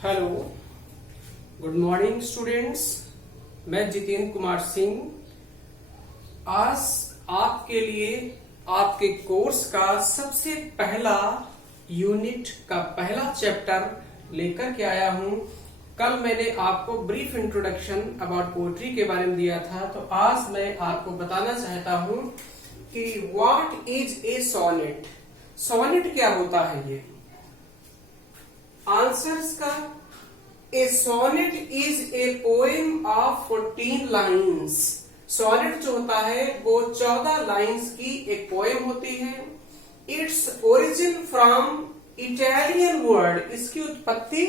Hello, good morning students. मैं जितेंद्र कुमार सिंह आज आपके लिए आपके कोर्स का सबसे पहला यूनिट का पहला चैप्टर लेकर के आया हूं। कल मैंने आपको ब्रीफ इंट्रोडक्शन अबाउट पोएट्री के बारे में दिया था, तो आज मैं आपको बताना चाहता हूं कि what is a sonnet. Sonnet क्या होता है? ये आंसर्स का a sonnet is a poem of 14 lines. Sonnet जो होता है वो 14 लाइन्स की एक पोएम होती है। Its origin from Italian word. इसकी उत्पत्ति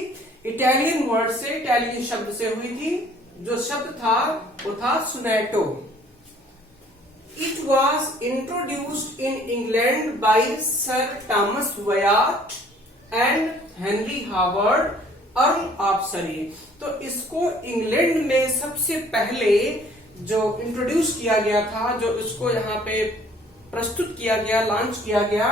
इटालियन वर्ड से, इटालियन शब्द से हुई थी। जो शब्द था वो था सोनेटो। It was introduced in England by sir Thomas Wyatt and Henry Howard earl of Surrey. तो इसको इंग्लैंड में सबसे पहले जो इंट्रोड्यूस किया गया था, जो इसको यहाँ पे प्रस्तुत किया गया, लॉन्च किया गया,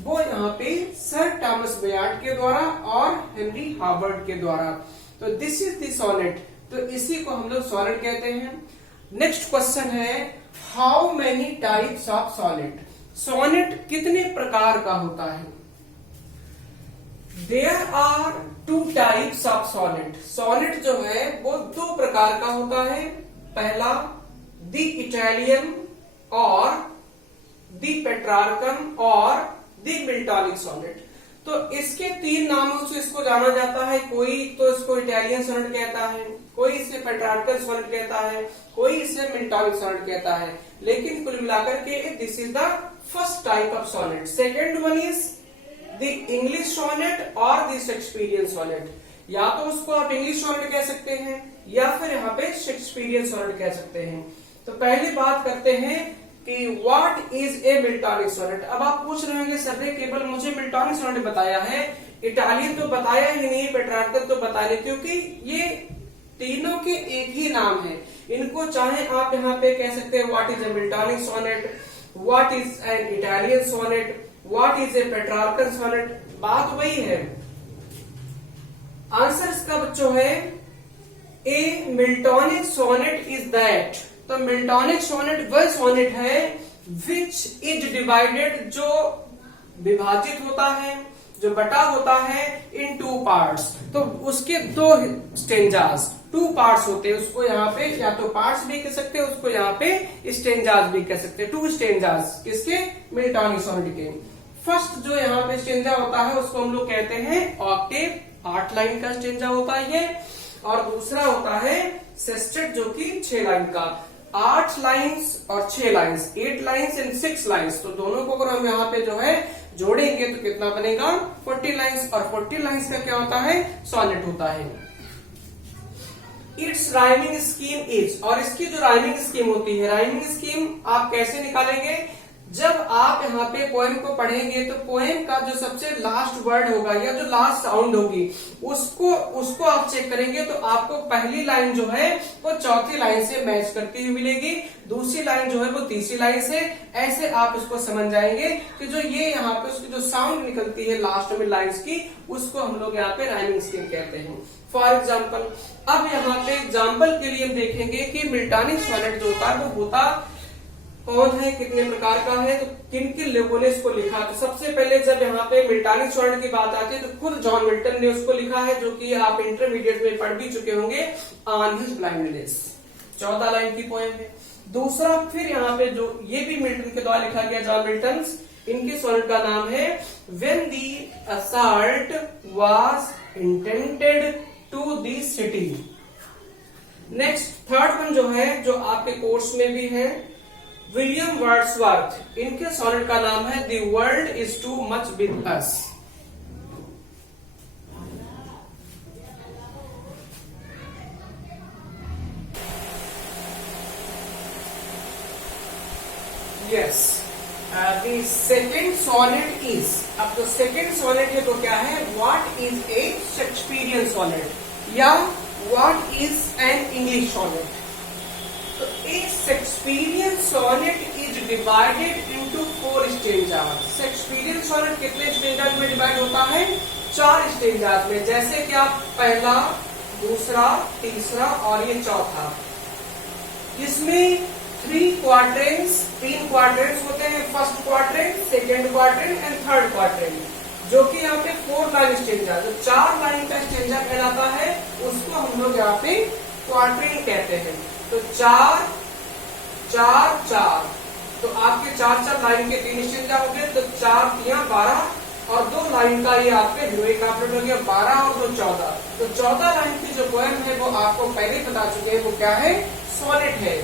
वो यहाँ पे सर थॉमस वयाट के द्वारा और हेनरी हावर्ड के द्वारा। तो दिस इज द सोनेट। तो इसी को हम लोग सोनेट कहते हैं। नेक्स्ट क्वेश्चन है, how many types of sonnet. Sonnet कितने प्रकार का होता है? There are 2 types of sonnet. Sonnet जो है वो 2 प्रकार का होता है। पहला द इटालियन और द पेट्रार्कन और द मिल्टॉनिक सोनेट। तो इसके 3 नामों से इसको जाना जाता है। कोई तो इसको इटालियन सोनेट कहता है, कोई इसे पेट्रार्कन सोनेट कहता है, कोई इसे मिल्टॉनिक सोनेट कहता है। लेकिन कुल मिलाकर के this is the first type of sonnet. Second one is the English sonnet और द शेक्सपियरियन सोनेट। या तो उसको आप इंग्लिश सोनेट कह सकते हैं या फिर यहाँ पे शेक्सपियरियन सोनेट कह सकते हैं। तो पहली बात करते हैं कि what is a Miltonic sonnet. अब आप पूछ रहे होंगे सर ने केवल मुझे मिल्टॉनिक सोनेट बताया है, इटालियन तो बताया ही नहीं, पेट्रार्कन तो बताया नहीं, क्योंकि ये तीनों के एक ही नाम है। इनको चाहे आप यहाँ पे कह सकते हैं what is a Miltonic sonnet, what is an Italian sonnet, what is a Petrarchan sonnet, बात वही है। आंसर इसका बच्चों है a Miltonic sonnet is that. तो मिल्टॉनिक सोनेट वह सोनेट है विच इज डिवाइडेड, जो विभाजित होता है, जो बटा होता है इन 2 पार्ट्स। तो उसके 2 स्टेंजास, 2 पार्ट्स होते हैं। उसको यहाँ पे या तो पार्ट्स भी कह सकते हैं, उसको यहाँ पे स्टेंजास भी कह सकते हैं। 2 स्टेंजास किसके? मिल्टॉनिक सोनेट के। फर्स्ट जो यहाँ पे स्टेंजा होता है उसको हम लोग कहते हैं ऑक्टेव, 8 लाइन का स्टेंजा होता है ये। और दूसरा होता है सेस्टेट, जो कि 6 लाइन का। 8 लाइन्स और 6 लाइन्स, 8 लाइन्स एंड 6 लाइन्स। तो दोनों को अगर हम यहाँ पे जो है जोड़ेंगे तो कितना बनेगा? 40 लाइन्स। और 40 लाइन्स का क्या होता है? सोनेट होता है। इट्स राइमिंग स्कीम इज, और इसकी जो राइमिंग स्कीम होती है, राइमिंग स्कीम आप कैसे निकालेंगे? जब आप यहाँ पे पोएम को पढ़ेंगे तो पोएम का जो सबसे लास्ट वर्ड होगा या जो लास्ट साउंड होगी उसको आप चेक करेंगे तो आपको पहली लाइन जो है वो चौथी लाइन से मैच करती हुई मिलेगी, दूसरी लाइन जो है वो तीसरी लाइन से। ऐसे आप उसको समझ जाएंगे कि जो ये यहाँ पे उसकी जो साउंड निकलती है लास्ट में लाइन्स की, उसको हम लोग यहाँ पे राइमिंग स्कीम कहते हैं। फॉर एग्जाम्पल, अब यहाँ पे एग्जाम्पल के लिए हम देखेंगे कि मिल्टॉनिक सोनेट जो होता है वो होता कौन है, कितने प्रकार का है, तो किन किन लोगों ने इसको लिखा। तो सबसे पहले जब यहाँ पे मिल्टॉनिक सोनेट की बात आती है तो खुद जॉन मिल्टन ने उसको लिखा है, जो कि आप इंटरमीडिएट में पढ़ भी चुके होंगे, ऑन हिज ब्लाइंडनेस। 14 लाइन की पोएम है। दूसरा फिर यहाँ पे जो ये भी मिल्टन के द्वारा लिखा गया, जॉन मिल्टन, इनके सोनेट का नाम है when the assault was intended to the city. Next third one जो है, जो आपके कोर्स में भी है, विलियम वर्ड्सवर्थ। इनके सोनेट का नाम है the world is too much with us. Yes, the second sonnet is, अब तो सेकेंड सोनेट है तो क्या है? What is a Shakespearean sonnet या what is an English sonnet. तो a Shakespearean sonnet is divided into 4 stanzas. Shakespearean sonnet कितने stanzas में डिवाइड होता है? 4 स्टेंजाज में, जैसे कि आप पहला, दूसरा, तीसरा और ये चौथा, इसमें 3 क्वाड्रेंट्स होते हैं, first quadrant, second quadrant and third quadrant, जो कि यहाँ पे 4 लाइन स्टेंजा, जो 4 लाइन का स्टेंजा कहलाता है उसको हम लोग यहाँ पे क्वाड्रेंट कहते हैं। तो 4 4 4, तो आपके 4 लाइन के 3 स्टेंजा हो गए, तो 4 3 12 और 2 लाइन का ये आपके हीरोइक काप्लेट हो गया 12 और 2 14। तो 14 लाइन की जो पोएम है वो आपको पहले ही बता चुके हैं वो क्या है, सोनेट है।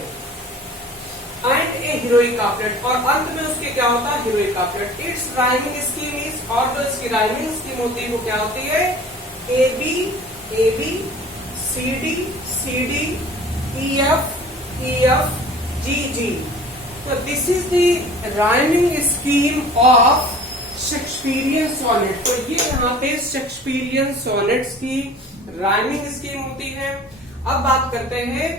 एंड ए हीरोइक काप्लेट, और अंत में उसके क्या होता है, heroic couplet. Its rhyming scheme is, और जो इसकी राइमिंग स्कीम होती है वो क्या होती है, A B C D E F G. तो this is the rhyming scheme of Shakespearean sonnet. तो ये यहाँ पे शेक्सपियरियन सोनेट्स की राइमिंग स्कीम होती है। अब बात करते हैं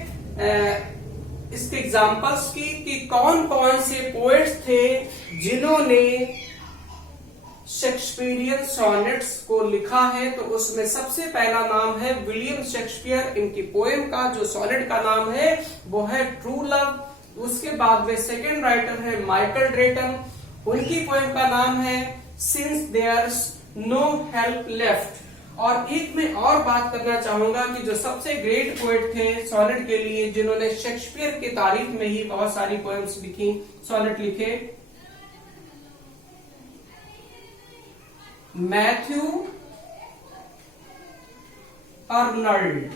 इसके एग्जाम्पल्स की, कि कौन कौन से पोएट्स थे जिन्होंने शेक्सपियरियन सोनेट्स को लिखा है। तो उसमें सबसे पहला नाम है विलियम शेक्सपियर। इनकी पोएम का जो सोनेट का नाम है वो है ट्रू लव। उसके बाद में सेकेंड राइटर है माइकल ड्रेटन, उनकी पोएम का नाम है since there's no help left. और एक मैं और बात करना चाहूंगा कि जो सबसे ग्रेट पोएट थे सोनेट के लिए, जिन्होंने शेक्सपियर की तारीफ में ही बहुत सारी पोएम्स लिखी, सोनेट लिखे, मैथ्यू अर्नल्ड।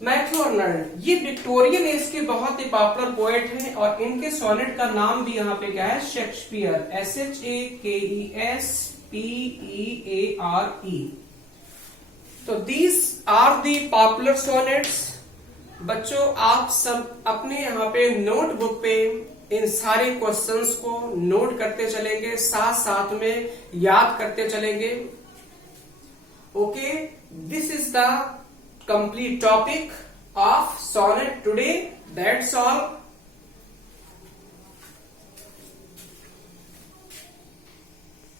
मैथ्यू अर्नल्ड ये विक्टोरियन एज के बहुत ही पॉपुलर पोएट हैं, और इनके सोनेट का नाम भी यहाँ पे क्या है, शेक्सपियर, SHAKESPEARE। तो these are the popular sonnets. बच्चों आप सब अपने यहाँ पे नोटबुक पे इन सारे क्वेश्चंस को नोट करते चलेंगे, साथ साथ में याद करते चलेंगे। Okay, this is the complete topic of sonnet today. That's all.